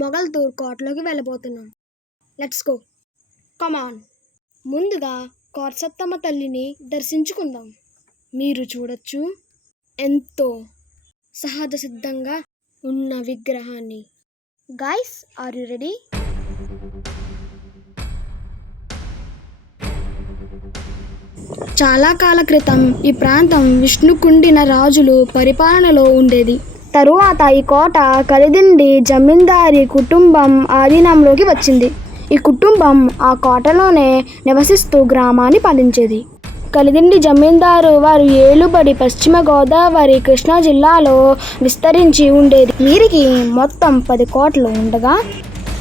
మొగల్తూర్ కోటలోకి వెళ్ళబోతున్నాం. Let's go. Come on. ముందుగా కోటసత్తమ్మ తల్లిని దర్శించుకుందాం. మీరు చూడొచ్చు ఎంతో సహజ సిద్ధంగా ఉన్న విగ్రహాన్ని. Guys, are you ready? చాలా కాల క్రితం ఈ ప్రాంతం విష్ణుకుండిన రాజులు పరిపాలనలో ఉండేది. తరువాత ఈ కోట కలిదిండి జమీందారీ కుటుంబం ఆధీనంలోకి వచ్చింది. ఈ కుటుంబం ఆ కోటలోనే నివసిస్తూ గ్రామాన్ని పాలించేది. కలిదిండి జమీందారు వారు ఏలుబడి పశ్చిమ గోదావరి, కృష్ణా జిల్లాలో విస్తరించి ఉండేది. వీరికి మొత్తం 10 కోటలు ఉండగా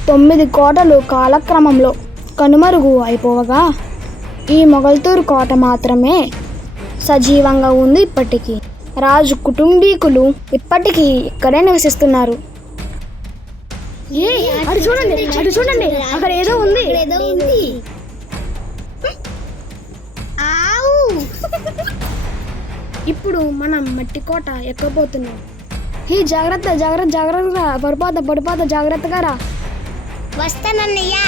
9 కోటలు కాలక్రమంలో కనుమరుగు అయిపోవగా ఈ మొగల్తూరు కోట మాత్రమే సజీవంగా ఉంది. ఇప్పటికీ రాజు కుటుంబీకులు ఇప్పటికీ ఇక్కడే నివసిస్తున్నారు. అటు చూడండి, అక్కడ ఏదో ఉంది. ఇప్పుడు మనం మట్టి కోట ఎక్కబోతున్నాం. జాగ్రత్త, పడిపోతా, జాగ్రత్తగా రా. వస్తానన్నయ్యా.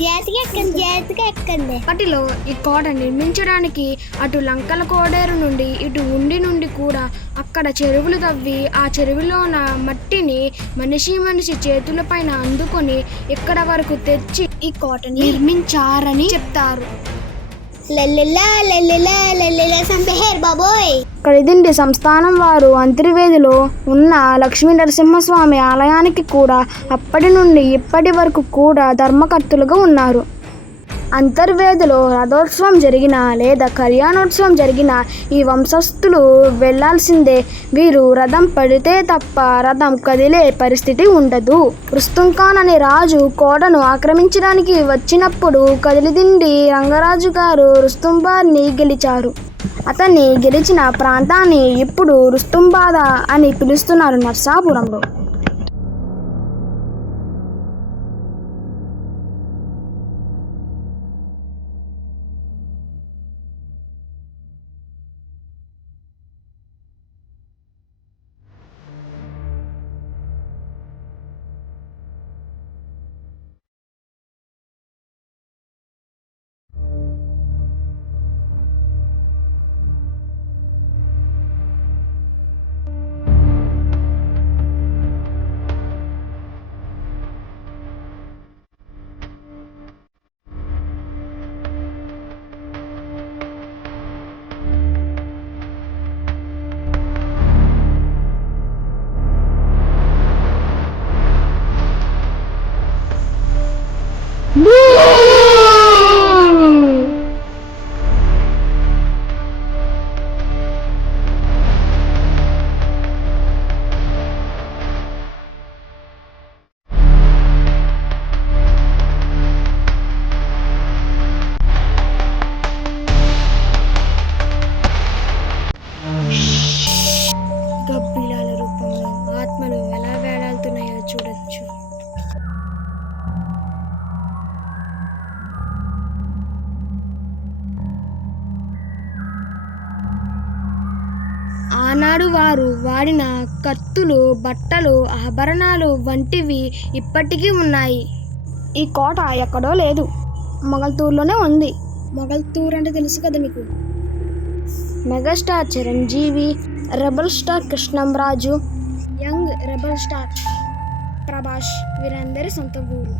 జాగ్రత్తగా ఎక్కండి. అప్పటిలో ఈ కోట నిర్మించడానికి అటు లంకల కోడేరు నుండి ఇటు ఉండి నుండి కూడా అక్కడ చెరువులు తవ్వి ఆ చెరువులోన మట్టిని మనిషి చేతుల పైన అందుకొని ఇక్కడ వరకు తెచ్చి ఈ కోటని నిర్మించారని చెప్తారు. కలిదిండి సంస్థానం వారు అంతర్వేదిలో ఉన్న లక్ష్మీ నరసింహస్వామి ఆలయానికి కూడా అప్పటి నుండి ఇప్పటి వరకు కూడా ధర్మకర్తలుగా ఉన్నారు. అంతర్వేదిలో రథోత్సవం జరిగినా లేదా కళ్యాణోత్సవం జరిగినా ఈ వంశస్థులు వెళ్లాల్సిందే. వీరు రథం పడితే తప్ప రథం కదిలే పరిస్థితి ఉండదు. రుస్తుం ఖాన్ అనే రాజు కోటను ఆక్రమించడానికి వచ్చినప్పుడు కలిదిండి రంగరాజు గారు రుస్తుంబాద్ని గెలిచారు. అతన్ని గెలిచిన ప్రాంతాన్ని ఇప్పుడు రుస్తుంబాద అని పిలుస్తున్నారు నర్సాపురంలో. గబ్బిలాల రూపంలో ఆత్మలు ఎలా వేలాడుతున్నాయో చూడొచ్చు. ఆనాడు వారు వాడిన కత్తులు, బట్టలు, ఆభరణాలు వంటివి ఇప్పటికీ ఉన్నాయి. ఈ కోట ఎక్కడో లేదు, మొగల్తూరులోనే ఉంది. మొగల్తూరు అంటే తెలుసు కదా మీకు. Megastar Chiranjeevi, rebel star Krishnamraju, young rebel star Prabhas వీరందరి సొంత ఊరు.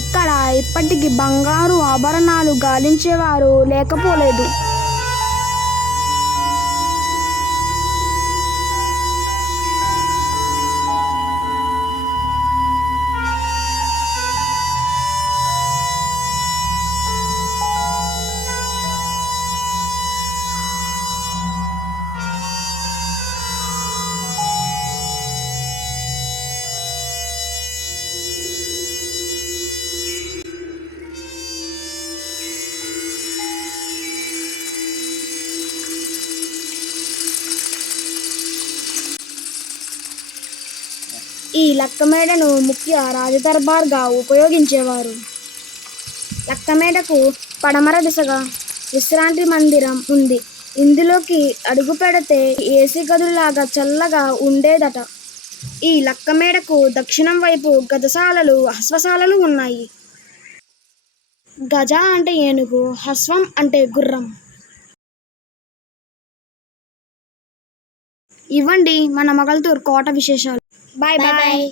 ఇక్కడ ఇప్పటికీ బంగారు ఆభరణాలు గాలించేవారు లేకపోలేదు. ఈ లక్కమేడను ముఖ్య రాజదర్బార్గా ఉపయోగించేవారు. లక్కమేడకు పడమర దిశగా విశ్రాంతి మందిరం ఉంది. ఇందులోకి అడుగు పెడితే ఏసీ గదులాగా చల్లగా ఉండేదట. ఈ లక్కమేడకు దక్షిణం వైపు గజశాలలు, అశ్వశాలలు ఉన్నాయి. గజ అంటే ఏనుగు, అశ్వం అంటే గుర్రం. ఇవ్వండి మన మొగల్తూరు కోట విశేషాలు. Bye bye.